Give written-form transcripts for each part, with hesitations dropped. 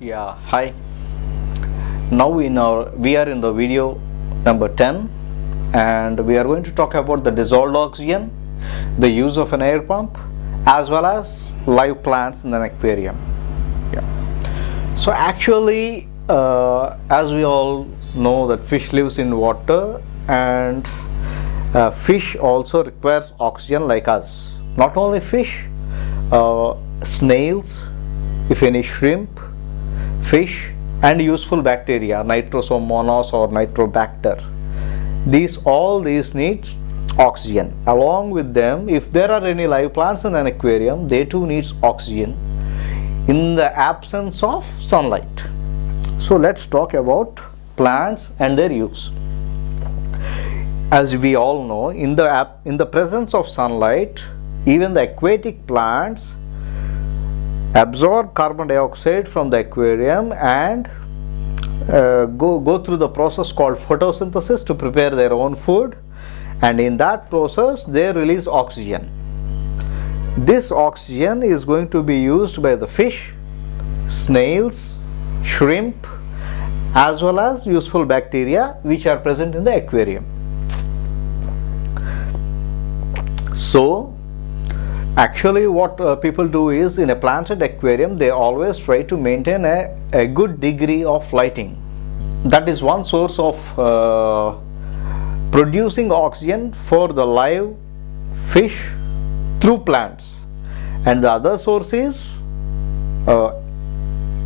Yeah, hi. Now we are in the video number 10 and we are going to talk about the dissolved oxygen, the use of an air pump as well as live plants in an aquarium. Yeah. So actually as we all know that fish lives in water and fish also requires oxygen like us. Not only fish, snails, if any shrimp, fish and useful bacteria, nitrosomonas or nitrobacter. All these needs oxygen. Along with them, if there are any live plants in an aquarium, they too needs oxygen in the absence of sunlight. So let's talk about plants and their use. As we all know, in the presence of sunlight, even the aquatic plants absorb carbon dioxide from the aquarium and go through the process called photosynthesis to prepare their own food, and in that process they release oxygen. This oxygen is going to be used by the fish, snails, shrimp as well as useful bacteria which are present in the aquarium. So actually what people do is, in a planted aquarium they always try to maintain a good degree of lighting. That is one source of producing oxygen for the live fish through plants, and the other source is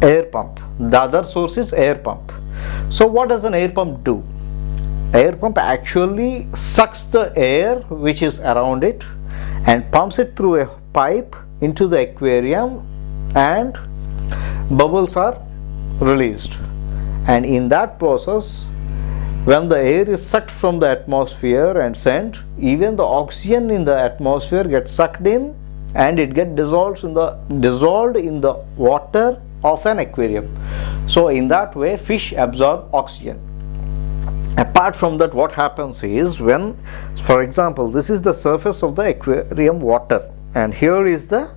air pump. So what does an air pump do? Air pump actually sucks the air which is around it and pumps it through a pipe into the aquarium, and bubbles are released, and in that process when the air is sucked from the atmosphere and sent, even the oxygen in the atmosphere gets sucked in and it gets dissolved in the water of an aquarium. So in that way fish absorb oxygen. Apart from that, what happens is, when, for example, this is the surface of the aquarium water and here is the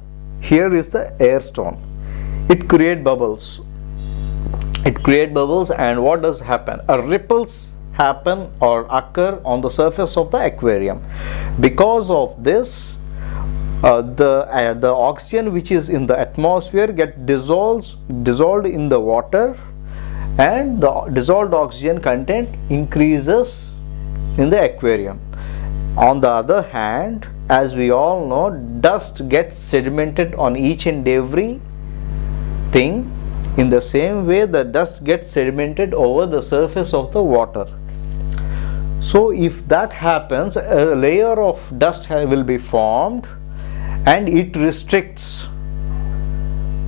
air stone. It creates bubbles, and what does happen? Ripples happen or occur on the surface of the aquarium. Because of this, the oxygen which is in the atmosphere gets dissolved in the water, and the dissolved oxygen content increases in the aquarium. On the other hand, as we all know, dust gets sedimented on each and every thing. In the same way, the dust gets sedimented over the surface of the water. So if that happens, a layer of dust will be formed and it restricts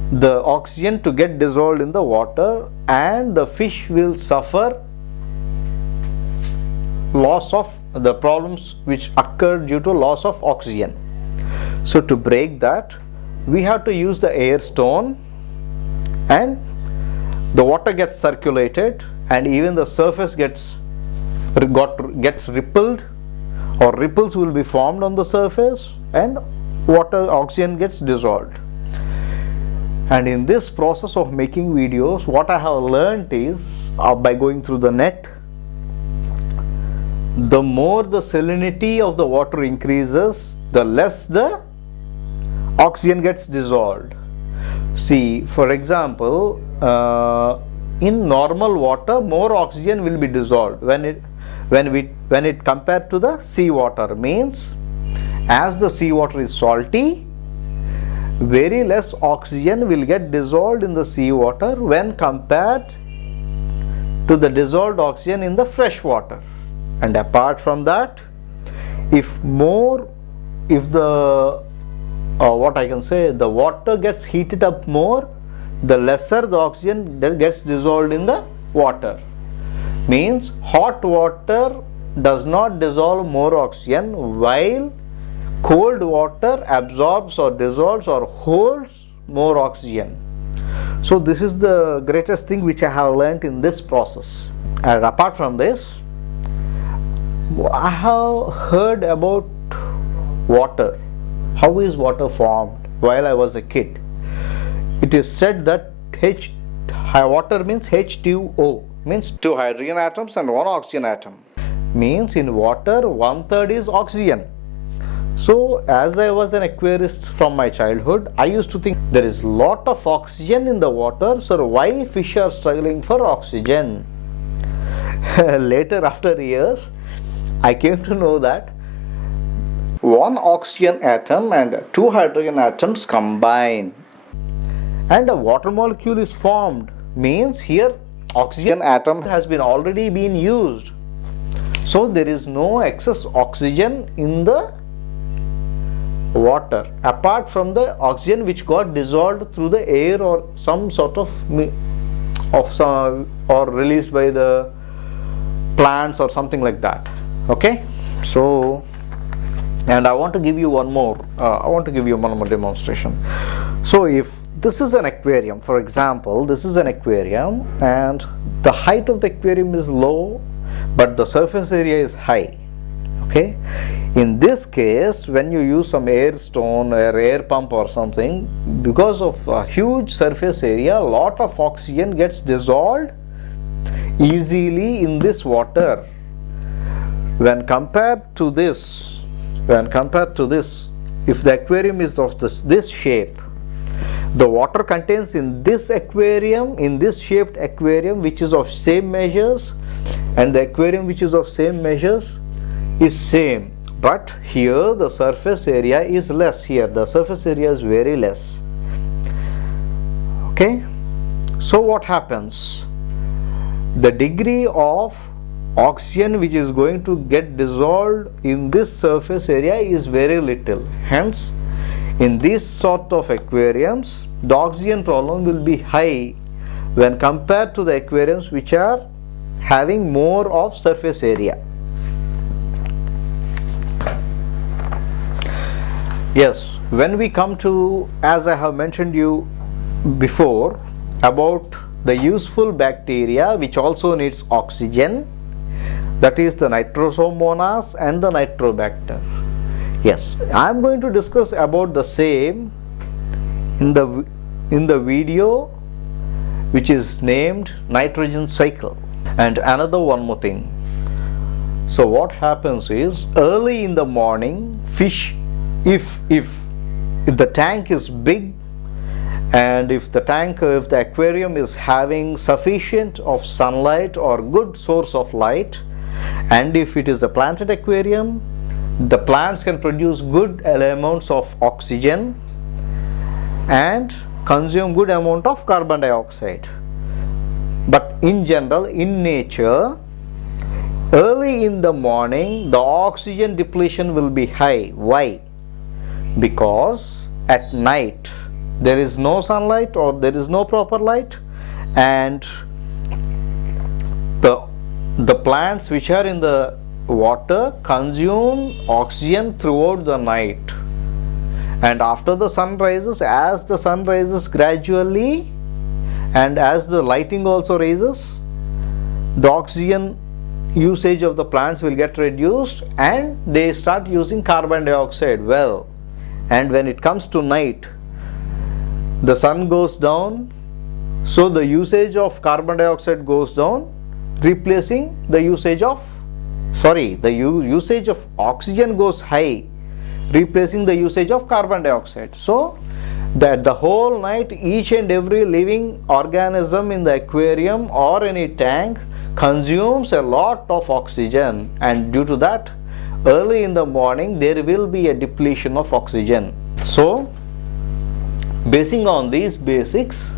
the oxygen to get dissolved in the water, and the fish will suffer loss of the problems which occur due to loss of oxygen. So to break that, we have to use the air stone, and the water gets circulated and even the surface gets rippled, or ripples will be formed on the surface, and oxygen gets dissolved. And in this process of making videos, what I have learned is, by going through the net, the more the salinity of the water increases, the less the oxygen gets dissolved. See, for example, in normal water more oxygen will be dissolved when it compared to the sea water. Means, as the sea water is salty, very less oxygen will get dissolved in the sea water when compared to the dissolved oxygen in the fresh water. And apart from that, if the the water gets heated up more, the lesser the oxygen that gets dissolved in the water. Means hot water does not dissolve more oxygen, while cold water absorbs or dissolves or holds more oxygen. So this is the greatest thing which I have learnt in this process. And apart from this, I have heard about water. How is water formed? While I was a kid, it is said that water means H2O, means 2 hydrogen atoms and 1 oxygen atom. Means in water 1/3 is oxygen. So as I was an aquarist from my childhood, I used to think there is lot of oxygen in the water, so why fish are struggling for oxygen? Later, after years, I came to know that 1 oxygen atom and 2 hydrogen atoms combine and a water molecule is formed. Means here oxygen atom has been already been used, so there is no excess oxygen in the water apart from the oxygen which got dissolved through the air or some sort of or released by the plants or something like that. Okay, so and I want to give you one more demonstration. So if this is an aquarium, for example, this is an aquarium and the height of the aquarium is low but the surface area is high. Okay, in this case, when you use some air stone or air pump or something, because of a huge surface area, a lot of oxygen gets dissolved easily in this water. When compared to this, if the aquarium is of this shape, the water contains in this aquarium, in this shaped aquarium which is of same measures, and the aquarium which is of same measures is same, but here the surface area is less. Here the surface area is very less. Okay, so what happens? The degree of oxygen which is going to get dissolved in this surface area is very little. Hence, in this sort of aquariums, the oxygen problem will be high when compared to the aquariums which are having more of surface area. Yes, when we come to, as I have mentioned you before, about the useful bacteria which also needs oxygen, that is the Nitrosomonas and the Nitrobacter. Yes, I am going to discuss about the same in the video which is named nitrogen cycle. And another one more thing. So what happens is, early in the morning, fish, if the tank is big and if the aquarium is having sufficient of sunlight or good source of light, and if it is a planted aquarium, the plants can produce good amounts of oxygen and consume good amount of carbon dioxide. But in general, in nature, early in the morning the oxygen depletion will be high. Why? Because at night there is no sunlight or there is no proper light, and the plants which are in the water consume oxygen throughout the night, and after the sun rises, as the sun rises gradually and as the lighting also rises, the oxygen usage of the plants will get reduced and they start using carbon dioxide. Well, and when it comes to night, the sun goes down, so the usage of carbon dioxide goes down, replacing the usage of usage of oxygen goes high, replacing the usage of carbon dioxide. So that the whole night each and every living organism in the aquarium or any tank consumes a lot of oxygen, and due to that, early in the morning there will be a depletion of oxygen. So basing on these basics,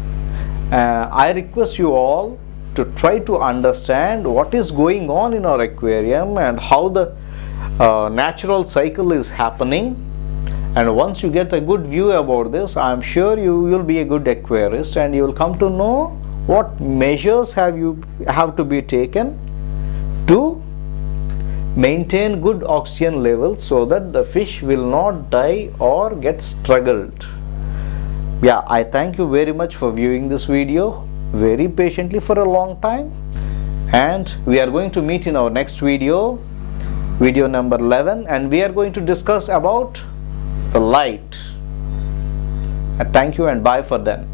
I request you all to try to understand what is going on in our aquarium and how the natural cycle is happening. And once you get a good view about this, I am sure you will be a good aquarist and you will come to know what measures have to be taken to maintain good oxygen levels so that the fish will not die or get struggled. Yeah, I thank you very much for viewing this video very patiently for a long time, and we are going to meet in our next video number 11, and we are going to discuss about the light. Thank you and bye for then.